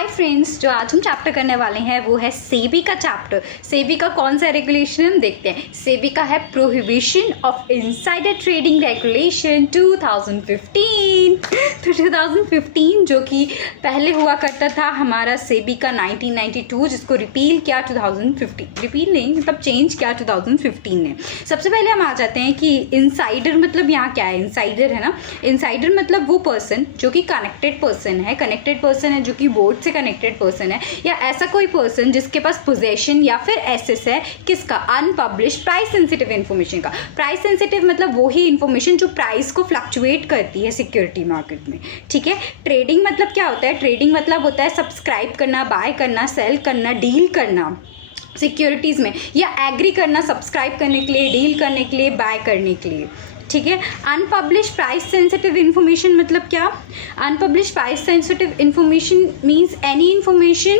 Hi friends, जो आज हम चैप्टर करने वाले हैं वो है सेबी का चैप्टर। सेबी का कौन सा रेगुलेशन हम देखते हैं। सेबी का है prohibition of insider trading regulation 2015। तो 2015 जो कि पहले हुआ करता था हमारा सेबी का 1992, जिसको रिपील किया 2015। रिपील नहीं, मतलब चेंज किया 2015 ने। सबसे पहले हम आ जाते हैं कि इनसाइडर मतलब यहाँ क्या है। इनसाइडर है ना, इनसाइडर मतलब वो पर्सन जो कि कनेक्टेड पर्सन है जो कि बोर्ड से कनेक्टेड पर्सन है, या ऐसा कोई पर्सन जिसके पास पोजेशन या फिर एसेस है किसका, अनपब्लिश्ड प्राइस सेंसिटिव इन्फॉर्मेशन का। प्राइस सेंसिटिव मतलब वो ही इन्फॉर्मेशन जो प्राइस को फ्लक्चुएट करती है सिक्योरिटी मार्केट में। ठीक है। ट्रेडिंग मतलब क्या होता है। ट्रेडिंग मतलब होता है सब्सक्राइब करना, बाय करना, सेल करना, डील करना सिक्योरिटीज़ में, या एग्री करना सब्सक्राइब करने के लिए, डील करने के लिए, बाय करने के लिए। ठीक है। अनपब्लिश प्राइस सेंसिटिव इन्फॉर्मेशन मतलब क्या। Unpublish price sensitive information means any information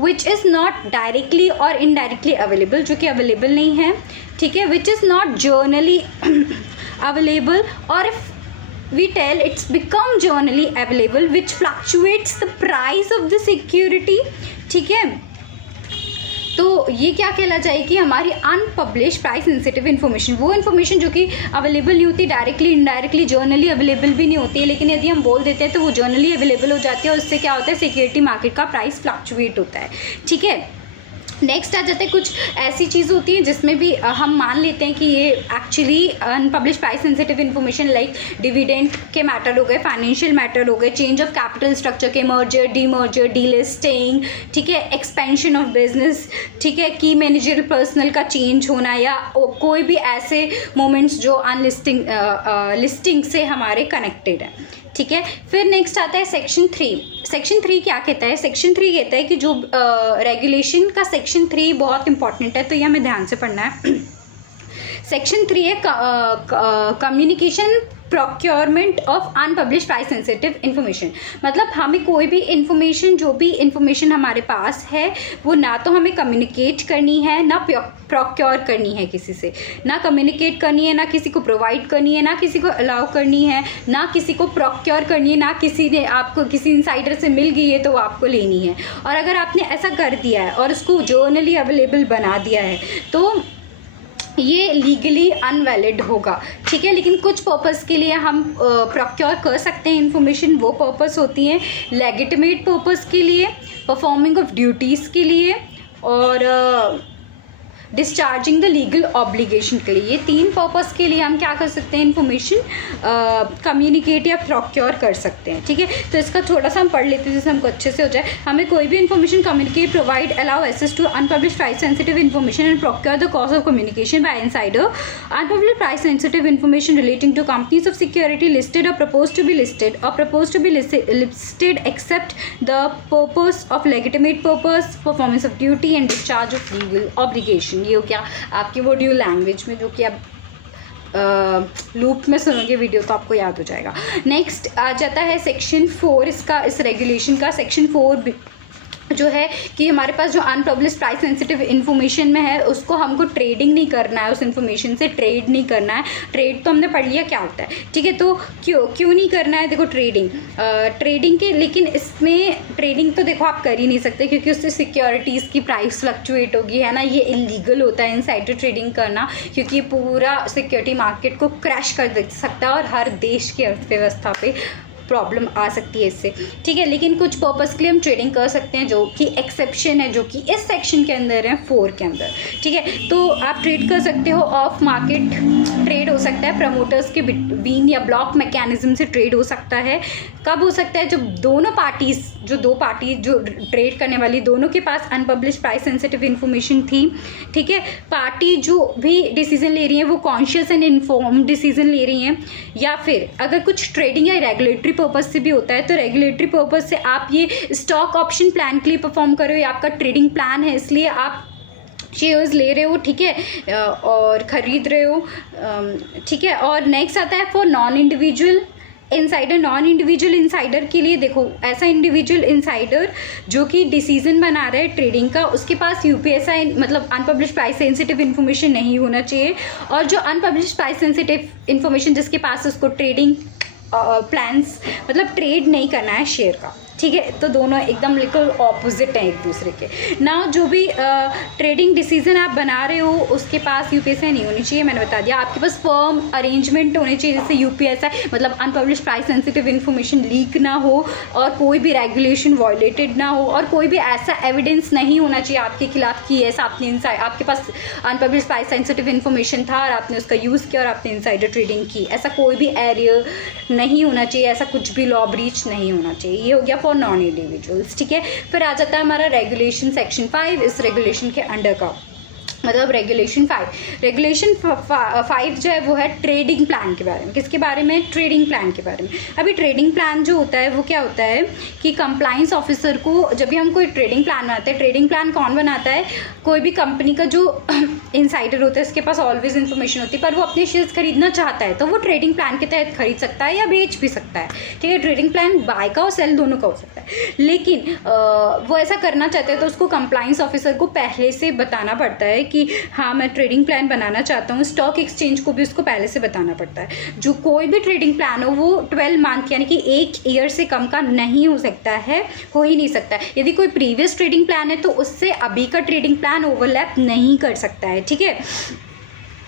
which is not directly और इनडायरेक्टली अवेलेबल, जो कि अवेलेबल नहीं है। ठीक है। Which is not generally available, और if we tell it's become journally available which fluctuates the price of the security। ठीक है। तो ये क्या कहला जाएगी, हमारी अनपब्लिश प्राइस सेंसिटिव इन्फॉर्मेशन। वो इन्फॉर्मेशन जो कि अवेलेबल नहीं होती, डायरेक्टली इनडायरेक्टली, जर्नली अवेलेबल भी नहीं होती है, लेकिन यदि हम बोल देते हैं तो वो जर्नली अवेलेबल हो जाती है और उससे क्या होता है, सिक्योरिटी मार्केट का प्राइस फ्लक्चुएट होता है। ठीक है। नेक्स्ट आ जाते हैं कुछ ऐसी चीज़ होती हैं जिसमें भी हम मान लेते हैं कि ये actually unpublish price sensitive information, like dividend के मैटर हो गए, फाइनेंशियल मैटर हो गए, चेंज ऑफ कैपिटल स्ट्रक्चर के, मर्जर, डीमर्जर, डीलिस्टिंग। ठीक है। Expansion of business. ठीक है। की मैनेजरियल पर्सनल का चेंज होना, या कोई भी ऐसे मोमेंट्स जो अनलिस्टिंग लिस्टिंग से हमारे कनेक्टेड है। ठीक है। फिर नेक्स्ट आता है सेक्शन 3। सेक्शन 3 क्या कहता है। सेक्शन 3 कहता है कि जो रेगुलेशन का सेक्शन 3 बहुत इंपॉर्टेंट है, तो ये हमें ध्यान से पढ़ना है। सेक्शन 3 है communication procurement of unpublish price sensitive information. मतलब हमें कोई भी इन्फॉर्मेशन, जो भी इन्फॉर्मेशन हमारे पास है, वो ना तो हमें कम्युनिकेट करनी है, ना प्रोक्योर करनी है किसी से। ना कम्युनिकेट करनी है, ना किसी को प्रोवाइड करनी है, ना किसी को अलाउ करनी है, ना किसी को प्रोक्योर करनी है, ना किसी ने आपको किसी इनसाइडर से मिल गई है तो वो आपको लेनी है। और अगर आपने ऐसा कर दिया है और उसको जर्नली अवेलेबल बना दिया है तो ये लीगली अनवैलिड होगा। ठीक है। लेकिन कुछ पर्पस के लिए हम प्रोक्योर कर सकते हैं इन्फॉर्मेशन। वो पर्पस होती हैं लेजिटिमेट पर्पस के लिए, परफॉर्मिंग ऑफ ड्यूटीज़ के लिए, और डिस्चार्जिंग द लीगल ऑब्लिगेशन के लिए। ये 3 पर्पस के लिए हम क्या कर सकते हैं, इन्फॉर्मेशन कम्युनिकेट या प्रोक्योर कर सकते हैं। ठीक है। तो इसका थोड़ा सा हम पढ़ लेते हैं जिससे हमको अच्छे से हो जाए। हमें कोई भी information communicate, provide, allow access to unpublish price sensitive information and procure the cause of communication by insider unpublish price sensitive information relating to companies of security listed और propose to be listed except the purpose of legitimate purpose, performance of duty and discharge of legal obligation. ये हो क्या आपकी module language में, जो कि आप loop में सुनोगे वीडियो तो आपको याद हो जाएगा। नेक्स्ट आ जाता है सेक्शन 4 इस रेगुलेशन का। सेक्शन 4 जो है कि हमारे पास जो अनपब्लिश प्राइस सेंसिटिव इन्फॉर्मेशन में है उसको हमको ट्रेडिंग नहीं करना है, उस इन्फॉर्मेशन से ट्रेड नहीं करना है। ट्रेड तो हमने पढ़ लिया क्या होता है। ठीक है। तो क्यों नहीं करना है, देखो ट्रेडिंग के, लेकिन इसमें ट्रेडिंग तो देखो आप कर ही नहीं सकते क्योंकि उससे सिक्योरिटीज़ की प्राइस फ्लक्चुएट होगी, है ना। ये इलीगल होता है इनसाइडर ट्रेडिंग करना, क्योंकि पूरा सिक्योरिटी मार्केट को क्रैश कर दे सकता है और हर देश की अर्थव्यवस्था पे प्रॉब्लम आ सकती है इससे। ठीक है। लेकिन कुछ पर्पस के लिए हम ट्रेडिंग कर सकते हैं, जो कि एक्सेप्शन है, जो कि इस सेक्शन के अंदर है, 4 के अंदर। ठीक है। तो आप ट्रेड कर सकते हो, ऑफ मार्केट ट्रेड हो सकता है, प्रमोटर्स के बिटवीन या ब्लॉक मैकेनिज्म से ट्रेड हो सकता है। कब हो सकता है, जब दो पार्टी जो ट्रेड करने वाली, दोनों के पास अनपब्लिश प्राइस सेंसिटिव इन्फॉर्मेशन थी। ठीक है। पार्टी जो भी डिसीजन ले रही है वो कॉन्शियस एंड इन्फॉर्म्ड डिसीजन ले रही हैं, या फिर अगर कुछ ट्रेडिंग या रेगुलेटरी पर्पस से भी होता है तो रेगुलेटरी पर्पस से आप ये स्टॉक ऑप्शन प्लान के लिए परफॉर्म कर रहे हो, या आपका ट्रेडिंग प्लान है इसलिए आप शेयर्स ले रहे हो। ठीक है। और ख़रीद रहे हो। ठीक है। और नेक्स्ट आता है for non individual insider. Non individual insider के लिए देखो, ऐसा इंडिविजुअल इनसाइडर जो कि डिसीजन बना रहा है ट्रेडिंग का, उसके पास यूपीएसआई मतलब अनपब्लिश प्राइस सेंसिटिव इन्फॉर्मेशन नहीं होना चाहिए। और जो अनपब्लिश प्राइस सेंसिटिव इन्फॉर्मेशन जिसके पास उसको ट्रेडिंग प्लान्स मतलब ट्रेड नहीं करना है शेयर का। ठीक है, तो दोनों एकदम बिल्कुल ऑपोजिट हैं एक दूसरे के ना। जो भी ट्रेडिंग डिसीजन आप बना रहे हो उसके पास यूपीएसआई नहीं होनी चाहिए, मैंने बता दिया। आपके पास फर्म अरेंजमेंट होने चाहिए, जैसे यूपीएसआई मतलब unpublish price sensitive information leak ना हो और कोई भी रेगुलेशन वायलेटेड ना हो और कोई भी ऐसा एविडेंस नहीं होना चाहिए आपके खिलाफ कि ऐसा आपने आपके पास अनपब्लिश प्राइस सेंसिटिव इन्फॉर्मेशन था और आपने उसका यूज़ किया और आपने इनसाइडर ट्रेडिंग की। ऐसा कोई भी एरियर नहीं होना चाहिए, ऐसा कुछ भी लॉ ब्रीच नहीं होना चाहिए। ये हो गया फॉर नॉन इंडिविजुअल्स, ठीक है। फिर आ जाता है हमारा रेगुलेशन सेक्शन 5। इस रेगुलेशन के अंडर का मतलब रेगुलेशन 5 जो है वो है ट्रेडिंग प्लान के बारे में। किसके बारे में? ट्रेडिंग प्लान के बारे में। अभी ट्रेडिंग प्लान जो होता है वो क्या होता है कि कंप्लाइंस ऑफिसर को जब भी हम कोई ट्रेडिंग प्लान बनाते हैं, ट्रेडिंग प्लान कौन बनाता है? कोई भी कंपनी का जो इनसाइडर होता है उसके पास ऑलवेज इन्फॉर्मेशन होती है, पर वो अपने शेयर्स खरीदना चाहता है तो वो ट्रेडिंग प्लान के तहत खरीद सकता है या बेच भी सकता है, ठीक है। ट्रेडिंग प्लान बाय का और सेल दोनों का हो सकता है, लेकिन वो ऐसा करना चाहते हैं तो उसको कंप्लाइंस ऑफिसर को पहले से बताना पड़ता है कि हाँ मैं ट्रेडिंग प्लान बनाना चाहता हूँ। स्टॉक एक्सचेंज को भी उसको पहले से बताना पड़ता है। जो कोई भी ट्रेडिंग प्लान हो वो 12 मंथ यानी कि 1 ईयर से कम का नहीं हो सकता है, हो ही नहीं सकता है। यदि कोई प्रीवियस ट्रेडिंग प्लान है तो उससे अभी का ट्रेडिंग प्लान ओवरलैप नहीं कर सकता है, ठीक है।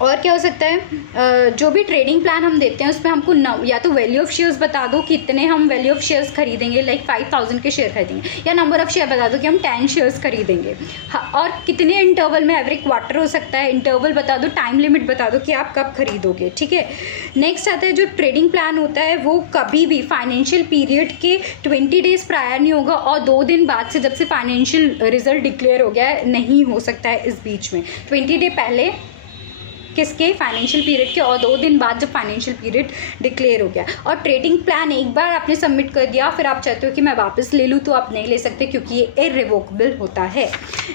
और क्या हो सकता है? जो भी ट्रेडिंग प्लान हम देते हैं उसमें हमको या तो वैल्यू ऑफ शेयर्स बता दो, कितने हम वैल्यू ऑफ शेयर्स खरीदेंगे, लाइक 5000 के शेयर खरीदेंगे, या नंबर ऑफ शेयर बता दो कि हम 10 शेयर्स खरीदेंगे। हाँ, और कितने इंटरवल में, एवरी क्वार्टर हो सकता है, इंटरवल बता दो, टाइम लिमिट बता दो कि आप कब खरीदोगे, ठीक है। नेक्स्ट आता है जो ट्रेडिंग प्लान होता है वो कभी भी फाइनेंशियल पीरियड के 20 डेज प्रायर नहीं होगा और 2 दिन बाद से जब से फाइनेंशियल रिजल्ट डिक्लेयर हो गया है नहीं हो सकता है इस बीच में। 20 डे पहले किसके? फाइनेंशियल पीरियड के, और 2 दिन बाद जब फाइनेंशियल पीरियड डिक्लेयर हो गया। और ट्रेडिंग प्लान एक बार आपने सबमिट कर दिया फिर आप चाहते हो कि मैं वापस ले लूँ तो आप नहीं ले सकते क्योंकि ये इररिवोकेबल होता है।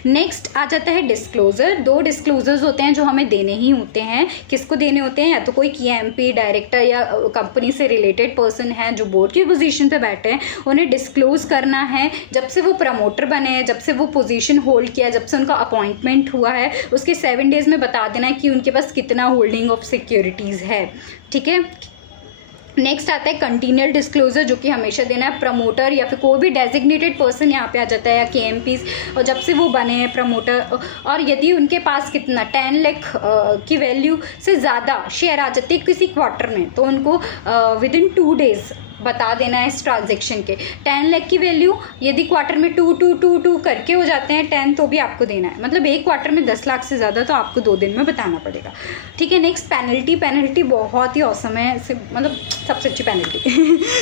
नेक्स्ट आ जाता है डिस्क्लोजर। 2 डिस्क्लोजर्स होते हैं जो हमें देने ही होते हैं। किसको देने होते हैं? या तो कोई KMP डायरेक्टर या कंपनी से रिलेटेड पर्सन है जो बोर्ड की पोजीशन पे बैठे हैं, उन्हें डिस्क्लोज करना है। जब से वो प्रमोटर बने हैं, जब से वो पोजीशन होल्ड किया, जब से उनका अपॉइंटमेंट हुआ है, उसके 7 डेज में बता देना है कि उनके पास कितना होल्डिंग ऑफ सिक्योरिटीज़ है, ठीक है। नेक्स्ट आता है कंटिन्यूअल डिस्क्लोजर जो कि हमेशा देना है। प्रमोटर या फिर कोई भी डेजिग्नेटेड पर्सन यहाँ पे आ जाता है या KMPs, और जब से वो बने हैं प्रमोटर, और यदि उनके पास कितना 10 लाख की वैल्यू से ज़्यादा शेयर आ जाती है किसी क्वार्टर में तो उनको विदिन 2 डेज़ बता देना है इस ट्रांजेक्शन के। 10 लाख की वैल्यू यदि क्वार्टर में 2 करके हो जाते हैं 10 तो भी आपको देना है, मतलब एक क्वार्टर में 10 लाख से ज़्यादा तो आपको 2 दिन में बताना पड़ेगा, ठीक है। नेक्स्ट पेनल्टी बहुत ही औसम है, मतलब सबसे अच्छी पेनल्टी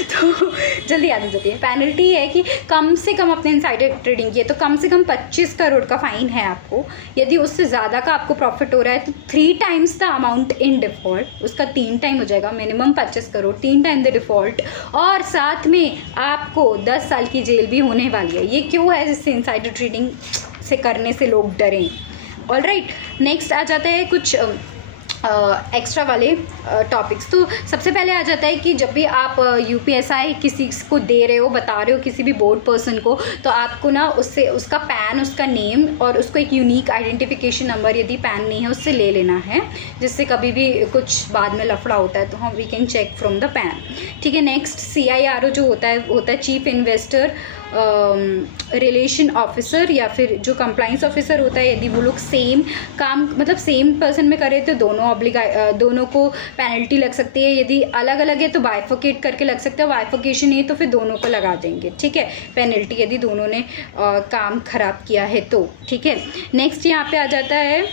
तो जल्दी याद हो जाती है। पेनल्टी है कि कम से कम अपने इनसाइडर ट्रेडिंग की है तो कम से कम 25 करोड़ का फाइन है आपको। यदि उससे ज़्यादा का आपको प्रॉफिट हो रहा है तो 3 times the amount in default, उसका 3 टाइम हो जाएगा, minimum 25 crore, 3 time the default, और साथ में आपको 10 साल की जेल भी होने वाली है। ये क्यों है? जिससे इनसाइडर ट्रेडिंग से करने से लोग डरें। ऑलराइट, नेक्स्ट आ जाता है कुछ एक्स्ट्रा वाले टॉपिक्स। तो सबसे पहले आ जाता है कि जब भी आप UPSI किसी को दे रहे हो, बता रहे हो किसी भी बोर्ड पर्सन को, तो आपको ना उससे उसका पैन, उसका नेम और उसको एक यूनिक आइडेंटिफिकेशन नंबर, यदि पैन नहीं है उससे ले लेना है, जिससे कभी भी कुछ बाद में लफड़ा होता है तो हम we can check from the PAN, ठीक है। नेक्स्ट CIRO जो होता है चीफ इन्वेस्टर रिलेशन ऑफिसर, या फिर जो कंप्लाइंस ऑफिसर होता है, यदि वो लोग सेम काम मतलब सेम पर्सन में करे तो दोनों को पेनल्टी लग सकती है। यदि अलग अलग है तो बाइफोकेट करके लग सकता है, बाइफोकेशन नहीं तो फिर दोनों को लगा देंगे, ठीक है, पेनल्टी, यदि दोनों ने काम खराब किया है तो, ठीक है। नेक्स्ट यहाँ पे आ जाता है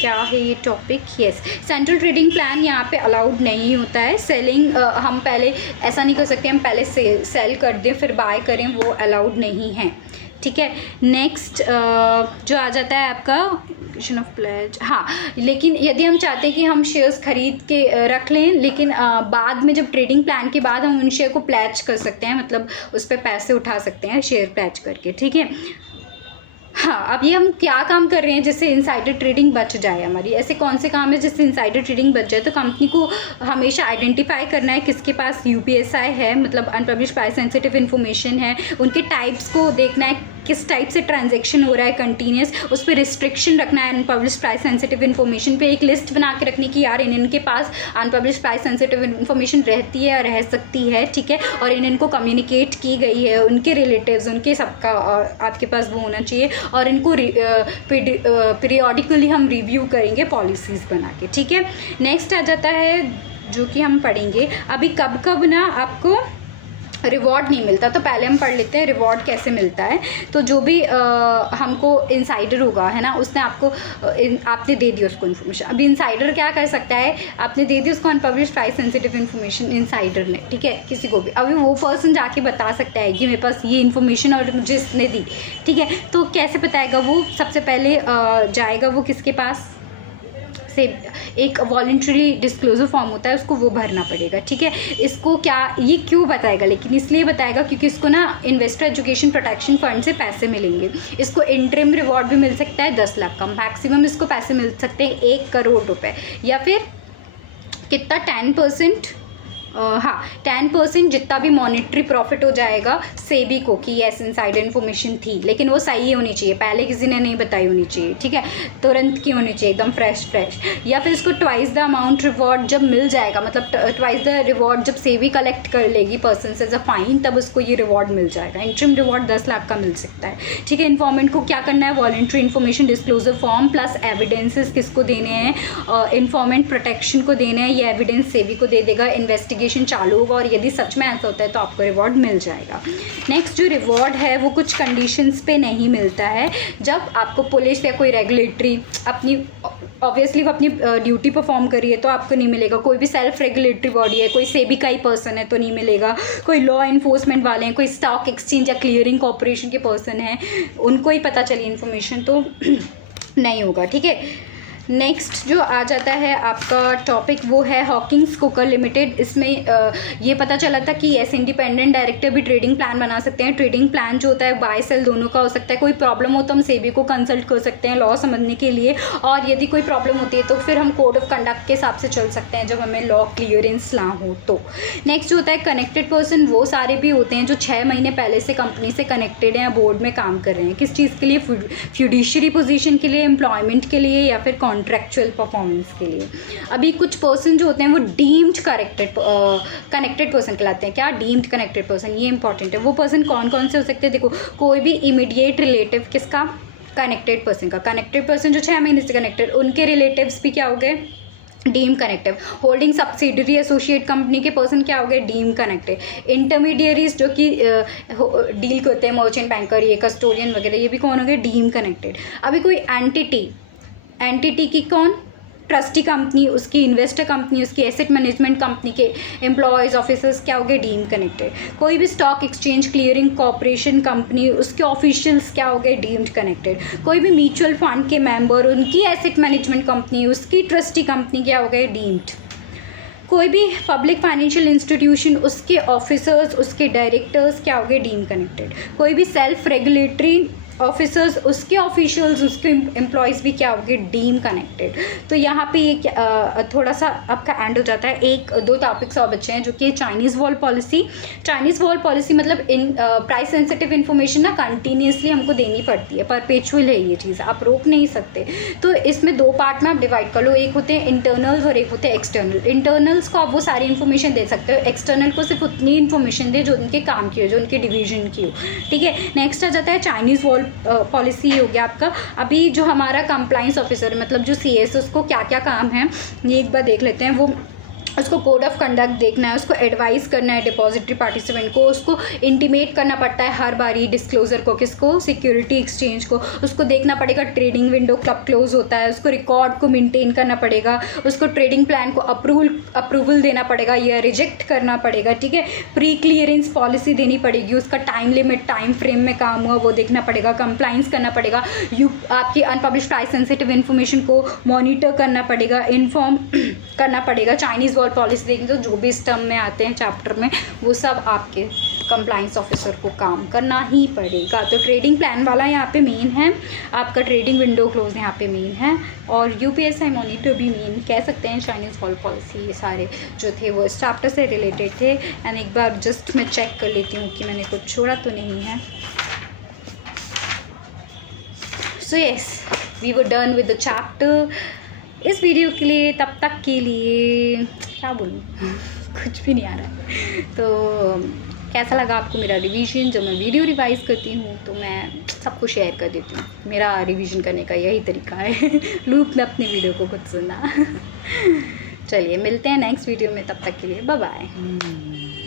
क्या है ये topic? Yes, central trading plan यहाँ पे अलाउड नहीं होता है। सेलिंग हम पहले ऐसा नहीं कर सकते, हम पहले सेल कर दें फिर बाय करें, वो अलाउड नहीं है, ठीक है। नेक्स्ट जो आ जाता है आपका ऑफ प्लेज, हाँ, लेकिन यदि हम चाहते हैं कि हम शेयर्स खरीद के रख लें, लेकिन बाद में जब ट्रेडिंग प्लान के बाद हम उन शेयर को प्लेज कर सकते हैं, मतलब उस पर पैसे उठा सकते हैं शेयर प्लेज करके, ठीक है। हाँ, अब ये हम क्या काम कर रहे हैं जिससे इनसाइडर ट्रेडिंग बच जाए हमारी? ऐसे कौन से काम है जिससे इनसाइडर ट्रेडिंग बच जाए? तो कंपनी को हमेशा आइडेंटिफाई करना है किसके पास UPSI है, मतलब अनपब्लिश प्राइस सेंसिटिव इन्फॉर्मेशन है, उनके टाइप्स को देखना है किस टाइप से ट्रांजेक्शन हो रहा है कंटिन्यूस, उस पर रिस्ट्रिक्शन रखना है अनपब्लिश प्राइस सेंसिटिव इन्फॉर्मेशन पे, एक लिस्ट बना के रखनी कि यार इनके पास अनपब्लिश प्राइस सेंसिटिव इन्फॉर्मेशन रहती है, रह सकती है, ठीक है, और इनको कम्युनिकेट की गई है, उनके रिलेटिव्स, उनके सबका आपके पास वो होना चाहिए, और इनको पीरियडिकली हम रिव्यू करेंगे पॉलिसीज़ बना के, ठीक है। नेक्स्ट आ जाता है जो कि हम पढ़ेंगे अभी, कब कब ना आपको रिवॉर्ड नहीं मिलता। तो पहले हम पढ़ लेते हैं रिवॉर्ड कैसे मिलता है। तो जो भी हमको इनसाइडर होगा, है ना, उसने आपको आपने दे दी उसको इन्फॉर्मेशन। अभी इनसाइडर क्या कर सकता है, आपने दे दी उसको unpublish price sensitive information insider ने, ठीक है, किसी को भी, अभी वो पर्सन जाके बता सकता है कि मेरे पास ये इन्फॉर्मेशन और मुझे इसने दी, ठीक है। तो कैसे बताएगा वो, सबसे पहले जाएगा वो किसके पास, से एक वॉलंटरी डिस्क्लोजर फॉर्म होता है, उसको वो भरना पड़ेगा, ठीक है। इसको क्या, ये क्यों बताएगा, लेकिन इसलिए बताएगा क्योंकि इसको ना इन्वेस्टर एजुकेशन प्रोटेक्शन फंड से पैसे मिलेंगे। इसको इंटरिम रिवॉर्ड भी मिल सकता है 10 लाख का, मैक्सिमम इसको पैसे मिल सकते हैं 1 करोड़ रुपए, या फिर कितना 10%, हाँ 10% जितना भी मॉनेटरी प्रॉफिट हो जाएगा सेबी को कि येस इनसाइडर इन्फॉर्मेशन थी, लेकिन वो सही होनी चाहिए, पहले किसी ने नहीं बताई होनी चाहिए, ठीक है, तुरंत की होनी चाहिए, एकदम फ्रेश। या फिर इसको ट्वाइस द अमाउंट रिवॉर्ड जब मिल जाएगा, मतलब ट्वाइस द रिवॉर्ड जब सेबी कलेक्ट कर लेगी पर्सन से एज अ फाइन, तब उसको ये रिवॉर्ड मिल जाएगा। इंटरिम रिवॉर्ड 10 लाख का मिल सकता है, ठीक है। इन्फॉर्मेंट को क्या करना है, voluntary information disclosure form plus evidences किसको देने हैं, इन्फॉर्मेंट प्रोटेक्शन को देने हैं, ये एविडेंस सेबी को दे देगा, इन्वेस्टिगेशन चालू होगा, और यदि सच में ऐसा होता है तो आपको रिवॉर्ड मिल जाएगा। नेक्स्ट जो रिवॉर्ड है वो कुछ कंडीशंस पे नहीं मिलता है। जब आपको पुलिस या कोई रेगुलेटरी अपनी ऑब्वियसली वो अपनी ड्यूटी परफॉर्म करी है तो आपको नहीं मिलेगा। कोई भी सेल्फ रेगुलेटरी बॉडी है, कोई सेबी का ही पर्सन है तो नहीं मिलेगा। कोई लॉ इन्फोर्समेंट वाले हैं, कोई स्टॉक एक्सचेंज या क्लियरिंग कॉर्पोरेशन के पर्सन हैं, उनको ही पता चली इन्फॉर्मेशन तो नहीं होगा, ठीक है। नेक्स्ट जो आ जाता है आपका टॉपिक वो है हॉकिंस कोकर लिमिटेड। इसमें ये पता चला था कि यस इंडिपेंडेंट डायरेक्टर भी ट्रेडिंग प्लान बना सकते हैं। ट्रेडिंग प्लान जो होता है बाय सेल दोनों का हो सकता है। कोई प्रॉब्लम हो तो हम सेबी को कंसल्ट कर सकते हैं लॉ समझने के लिए, और यदि कोई प्रॉब्लम होती है तो फिर हम कोड ऑफ कंडक्ट के हिसाब से चल सकते हैं जब हमें लॉ क्लियरेंस ना हो तो। नेक्स्ट जो होता है कनेक्टेड पर्सन, वो सारे भी होते हैं जो 6 महीने पहले से कंपनी से कनेक्टेड हैं या बोर्ड में काम कर रहे हैं। किस चीज़ के लिए, फ्यूडिशरी पोजीशन के लिए, एम्प्लॉयमेंट के लिए, या फिर कॉन्ट्रैक्चुअल परफॉर्मेंस के लिए। अभी कुछ पर्सन जो होते हैं वो डीम्ड कनेक्टेड पर्सन कहलाते हैं। क्या, डीम्ड कनेक्टेड पर्सन, ये इंपॉर्टेंट है। वो पर्सन कौन कौन से हो सकते हैं, देखो कोई भी इमीडिएट रिलेटिव किसका, कनेक्टेड पर्सन का। कनेक्टेड पर्सन जो 6 महीने से कनेक्टेड, उनके रिलेटिव्स भी क्या हो गए, deem connective. Holding subsidiary associate company के पर्सन क्या हो गए, डीम कनेक्टिव। इंटरमीडियरीज जो कि डील करते हैं, मर्चेंट बैंकर, ये कस्टोडियन वगैरह, ये भी कौन हो गए, डीम कनेक्टेड। अभी कोई एंटिटी की कौन, ट्रस्टी कंपनी, उसकी इन्वेस्टर कंपनी, उसकी एसेट मैनेजमेंट कंपनी के एम्प्लॉयज़ ऑफिसर्स क्या हो गए, डीम कनेक्टेड। कोई भी stock exchange clearing corporation company, उसके ऑफिशियल्स क्या हो गए, डीम्ड कनेक्टेड। कोई भी म्यूचुअल फंड के मेंबर, उनकी एसेट मैनेजमेंट कंपनी, उसकी ट्रस्टी कंपनी क्या हो गए, डीम्ड। कोई भी पब्लिक फाइनेंशियल इंस्टीट्यूशन, उसके ऑफिसर्स, उसके डायरेक्टर्स क्या हो गए, डीम कनेक्टेड। कोई भी सेल्फ रेगुलेटरी ऑफिसर्स, उसके ऑफिशियल्स, उसके एम्प्लॉयज़ भी क्या होंगे, डीम कनेक्टेड। तो यहाँ पे ये थोड़ा सा आपका एंड हो जाता है। 1-2 टॉपिक्स और बच्चे हैं जो कि Chinese wall policy. Chinese wall policy मतलब प्राइस सेंसिटिव इन्फॉर्मेशन ना कंटिन्यूसली हमको देनी पड़ती है, परपेचुअल है ये चीज़, आप रोक नहीं सकते। तो इसमें 2 पार्ट में आप डिवाइड कर लो, एक होते हैं इंटरनल्स और एक होते हैं एक्सटर्नल। इंटरनल्स को आप वो सारी इन्फॉर्मेशन दे सकते हो, एक्सटर्नल को सिर्फ उतनी इन्फॉर्मेशन दे जो उनके काम की हो, जो उनके डिवीजन की हो, ठीक है। नेक्स्ट आ जाता है चाइनीज़ वॉल पॉलिसी हो गया आपका। अभी जो हमारा कंप्लाइंस ऑफिसर मतलब जो CS, उसको क्या क्या काम है ये एक बार देख लेते हैं। वो उसको कोड ऑफ कंडक्ट देखना है, उसको एडवाइस करना है डिपॉजिटरी पार्टिसिपेंट को, उसको इंटीमेट करना पड़ता है हर बारी डिस्क्लोजर को, किसको, सिक्योरिटी एक्सचेंज को। उसको देखना पड़ेगा ट्रेडिंग विंडो कब क्लोज होता है, उसको रिकॉर्ड को मेंटेन करना पड़ेगा, उसको ट्रेडिंग प्लान को अप्रूवल देना पड़ेगा या रिजेक्ट करना पड़ेगा, ठीक है। प्री क्लियरेंस पॉलिसी देनी पड़ेगी, उसका टाइम लिमिट, टाइम फ्रेम में काम हुआ वो देखना पड़ेगा, कंप्लाइंस करना पड़ेगा, आपकी अनपब्लिश प्राइस सेंसिटिव इन्फॉर्मेशन को मॉनिटर करना पड़ेगा, इन्फॉर्म करना पड़ेगा। चाइनीज़ वॉल पॉलिसी देखें तो जो भी स्टर्म में आते हैं चैप्टर में, वो सब आपके कंप्लाइंस ऑफिसर को काम करना ही पड़ेगा। तो ट्रेडिंग प्लान वाला यहाँ पे मेन है, आपका ट्रेडिंग विंडो क्लोज यहाँ पे मेन है, और UPSI मॉनिटर भी मेन कह सकते हैं। चाइनीज़ वॉल पॉलिसी, ये सारे जो थे वो इस चैप्टर से रिलेटेड थे। एंड एक बार जस्ट मैं चेक कर लेती हूँ कि मैंने कुछ छोड़ा तो नहीं है। So yes, we were done with the chapter इस वीडियो के लिए। तब तक के लिए क्या बोलूँ कुछ भी नहीं आ रहा है। तो कैसा लगा आपको मेरा रिवीजन? जब मैं वीडियो रिवाइज़ करती हूँ तो मैं सबको शेयर कर देती हूँ। मेरा रिवीजन करने का यही तरीका है लूप में अपनी वीडियो को खुद सुनना। चलिए मिलते हैं नेक्स्ट वीडियो में, तब तक के लिए बाय बाय।